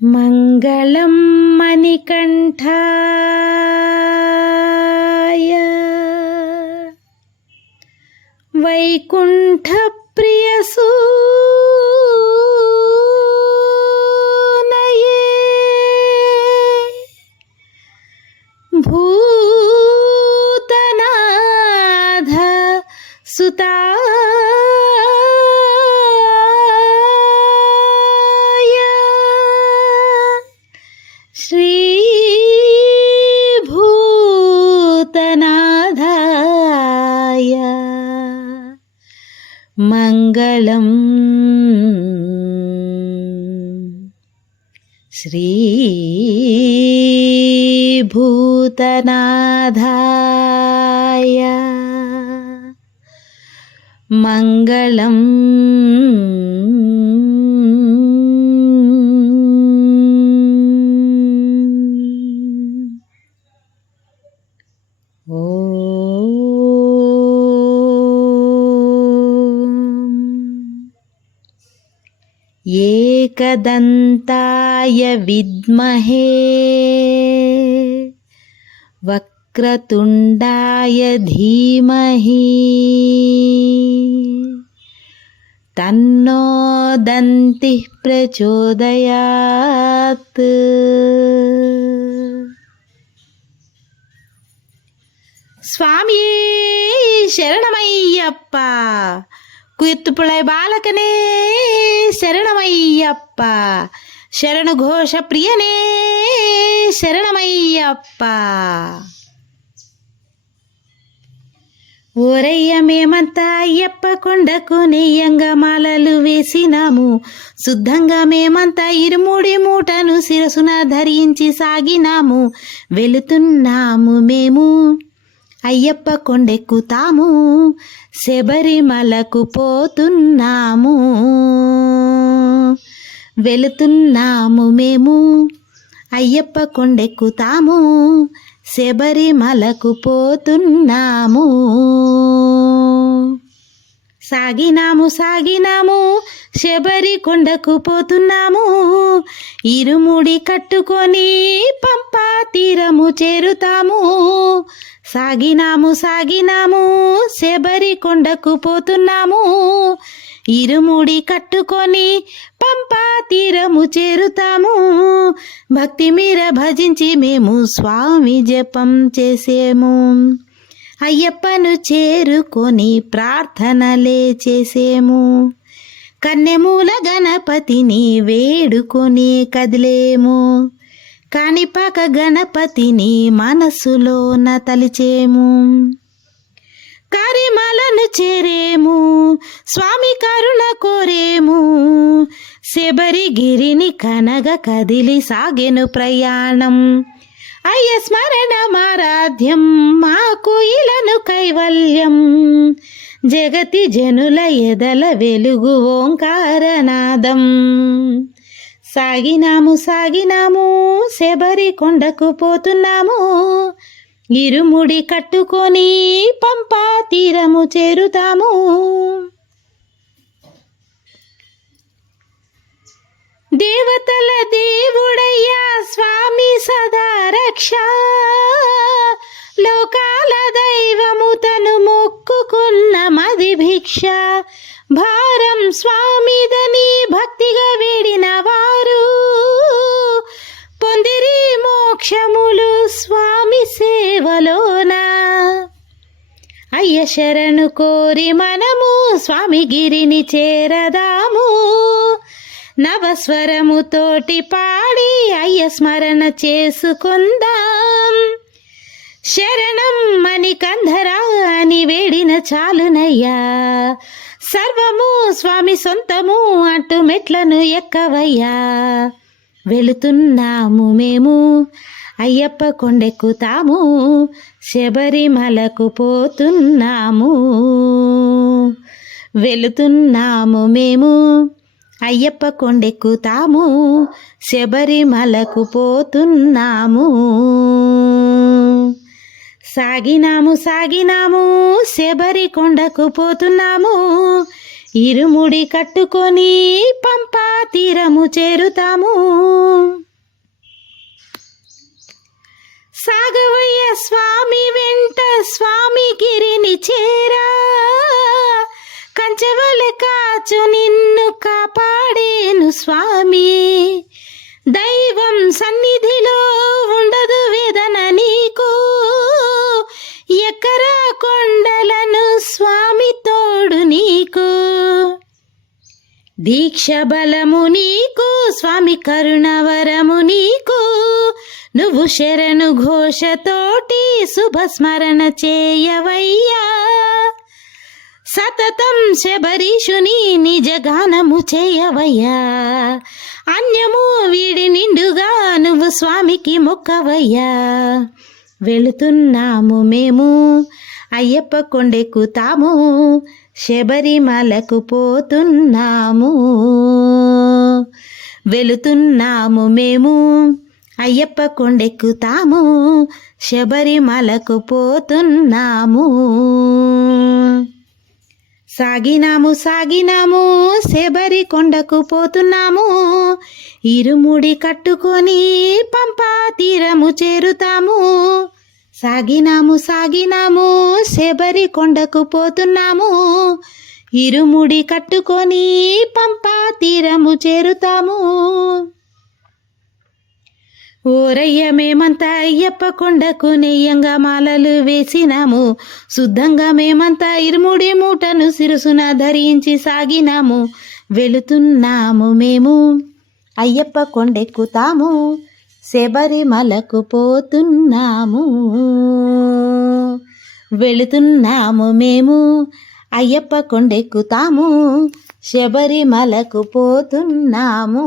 మంగళం మణికంఠాయ వైకుంఠ ప్రియసూనయే భూతనాథ సుతా శ్రీభూతనాథాయ మంగళం. శ్రీభూతనాథాయ మంగళం. एकदन्ताय विद्महे वक्रतुण्डाय धीमहि तन्नो दन्तिः प्रचोदयात्. స్వామియే శరణమయ్యప్ప, కుయత్తుపుళై బాలకనే శరణమయ్యప్ప, శరణు ఘోష ప్రియనే శరణమయ్యప్ప. ఓరయ్య మేమంతా అయ్యప్ప కొండకు నెయ్యంగా మాలలు వేసినాము, శుద్ధంగా మేమంతా ఇరుముడి మూటను శిరసున ధరించి సాగినాము. వెళుతున్నాము మేము అయ్యప్ప కొండెక్కుతాము, శబరిమలకు పోతున్నాము. వెళుతున్నాము మేము అయ్యప్ప కొండెక్కుతాము, శబరిమలకు పోతున్నాము. సాగినాము శబరి కొండకు పోతున్నాము, ఇరుముడి కట్టుకొని పంపా తీరము చేరుతాము. సాగినాము శబరి కొండకు పోతున్నాము, ఇరుముడి కట్టుకొని పంపా తీరము చేరుతాము. భక్తి మీర భజించి మేము స్వామి జపం చేసేము, అయ్యప్పను చేరుకొని ప్రార్థనలే చేసేము. కన్నెమూల గణపతిని వేడుకొని కదిలేము, కాణిపాక గణపతిని మనసులోన తలిచేము. కరిమలను చేరేము, స్వామి కరుణ కోరేము. శబరిగిరిని కనగ కదిలి సాగెను ప్రయాణం, అయ్య స్మరణ మారాధ్యం మాకు ఇలను కైవల్యం. జగతి జనుల ఎదల వెలుగు ఓంకారనాదం. సాగినాము శబరి కొండకు పోతున్నాము, ఇరుముడి కట్టుకొని పంపా తీరము చేరుతాము. దేవతల దేవుడయ్యా స్వామి సదా రక్ష, లోకాల దైవము తను మొక్కుకున్న మది భిక్ష. భారం స్వామిదని భక్తిగా వేడిన వారు పొందిరి మోక్షములు స్వామి సేవలోన. అయ్య శరణు కోరి మనము స్వామి గిరిని చేరదాము, నవస్వరముతోటి పాడి అయ్య స్మరణ చేసుకుందాం. శరణం మణికంధరా అని వేడిన చాలునయ్యా, సర్వము స్వామి సొంతము అటు మెట్లను ఎక్కవయ్యా. వెళుతున్నాము మేము అయ్యప్ప కొండెక్కుతాము, శబరిమలకు పోతున్నాము. వెళుతున్నాము మేము అయ్యప్ప కొండెక్కుతాము, శబరిమలకు పోతున్నాము. సాగినాము శబరి కొండకు పోతున్నాము, ఇరుముడి కట్టుకొని పంపా తీరము చేరుతాము. సాగవయ్య స్వామి వెంట స్వామి గిరిని చేరా, కంచెవలె కాచు నిన్ను కాపాడేను స్వామి. దైవం సన్నిధిలో ఉండదు వేదన నీకు, ఎక్కరా కొండలను స్వామి తోడు నీకు. దీక్ష బలము నీకు స్వామి కరుణవరము నీకు, నువ్వు శరణు ఘోషతోటి శుభస్మరణ చేయవయ్యా. సతతం శబరీషుని నిజగానము చేయవయ్యా. అన్యము వీడి నిండుగా నువ్వు స్వామికి మొక్కవయ్యా. వెళుతున్నాము మేము అయ్యప్ప కొండెక్కుతాము, శబరిమలకు పోతున్నాము. వెళుతున్నాము మేము అయ్యప్ప కొండెక్కుతాము, శబరిమలకు పోతున్నాము. సాగినాము సాగినాము శబరి కొండకు పోతున్నాము, ఇరుముడి కట్టుకొని పంపా తీరము చేరుతాము. సాగినాము సాగినాము శబరి కొండకు పోతున్నాము, ఇరుముడి కట్టుకొని పంపా తీరము చేరుతాము. ఓరయ్య మేమంతా అయ్యప్ప కొండకు నెయ్యంగా మాలలు వేసినాము, శుద్ధంగా మేమంతా ఇరుముడి మూటను శిరసున ధరించి సాగినాము. వెళుతున్నాము మేము అయ్యప్ప కొండెక్కుతాము, శబరిమలకు పోతున్నాము. వెళుతున్నాము మేము అయ్యప్ప కొండెక్కుతాము, శబరిమలకు పోతున్నాము.